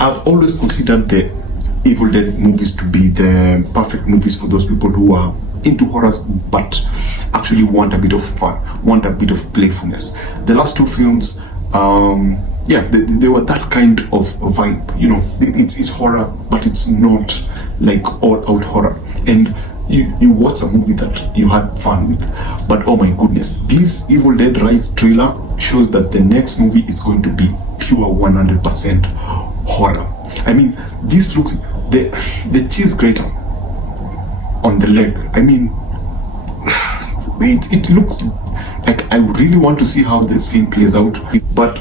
I've always considered the Evil Dead movies to be the perfect movies for those people who are into horrors but actually want a bit of fun, want a bit of playfulness. The last two films, they were that kind of vibe. You know, it's horror, but it's not like all-out horror. And you watch a movie that you had fun with. But oh my goodness, this Evil Dead Rise trailer shows that the next movie is going to be pure 100% horror. I mean, this looks, the cheese grater on the leg, I mean, it looks like I really want to see how the scene plays out, but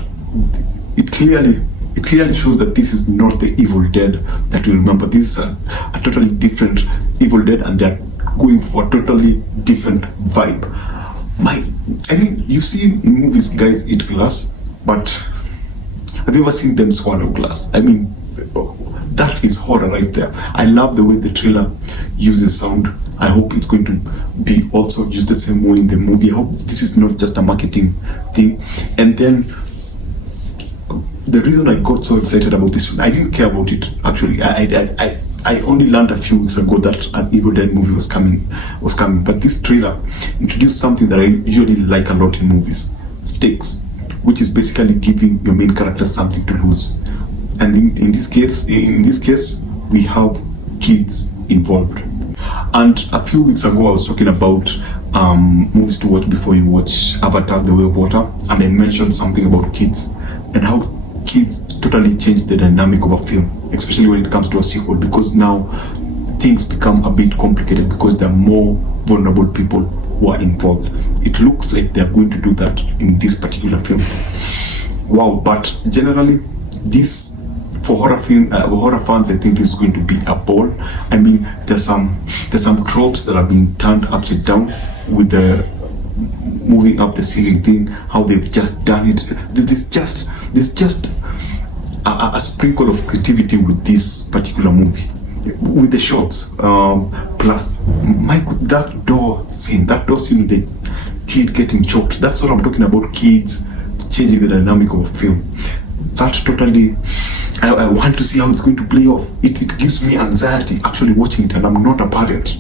it clearly shows that this is not the Evil Dead that we remember. This is a totally different Evil Dead, and they're going for a totally different vibe. I mean, you've seen in movies guys eat glass, but have you ever seen them swallow glass? I mean, that is horror right there. I love the way the trailer uses sound. I hope it's going to be also used the same way in the movie. I hope this is not just a marketing thing. And then the reason I got so excited about this film, I didn't care about it actually. I only learned a few weeks ago that an Evil Dead movie was coming. But this trailer introduced something that I usually like a lot in movies: stakes, which is basically giving your main character something to lose. And in this case, we have kids involved. And a few weeks ago, I was talking about movies to watch before you watch Avatar: The Way of Water, and I mentioned something about kids and how kids totally change the dynamic of a film, especially when it comes to a sequel, because now things become a bit complicated because there are more vulnerable people who are involved. It looks like they're going to do that in this particular film. Wow, but generally, this for horror fans, I think this is going to be a ball. I mean, there's some tropes that are being turned upside down with the moving up the ceiling thing, how they've just done it. There's just a sprinkle of creativity with this particular movie, with the shots, plus that door scene with the kid getting choked. That's what I'm talking about, kids changing the dynamic of a film. That totally, I want to see how it's going to play off. It gives me anxiety actually watching it, and I'm not a parent.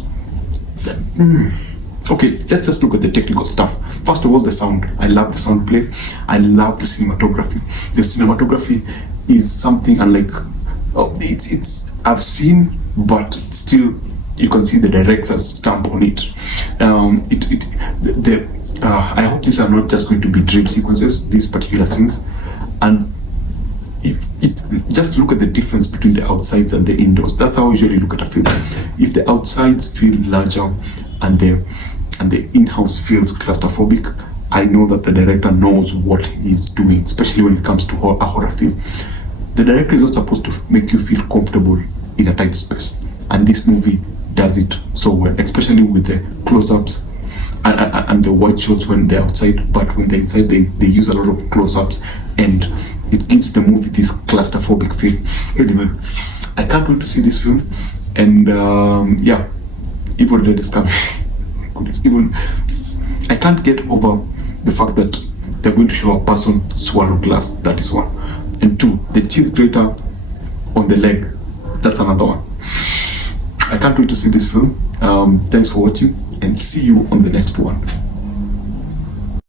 Okay, let's just look at the technical stuff. First of all, the sound. I love the sound play. I love the cinematography. The cinematography is something unlike it's I've seen, but still you can see the director's stamp on it. I hope these are not just going to be dream sequences, these particular scenes, and just look at the difference between the outsides and the indoors. That's how I usually look at a film. If the outsides feel larger and the in-house feels claustrophobic, I know that the director knows what he's doing, especially when it comes to a horror film. The director is not supposed to make you feel comfortable in a tight space, and this movie does it so well, especially with the close-ups and the wide shots when they're outside, but when they're inside they use a lot of close-ups, and it gives the movie this claustrophobic feel. Anyway, I can't wait to see this film, and Evil Dead is coming. I can't get over the fact that they're going to show a person swallow glass. That is one. And two, the cheese grater on the leg. That's another one. I can't wait to see this film. Thanks for watching, and see you on the next one.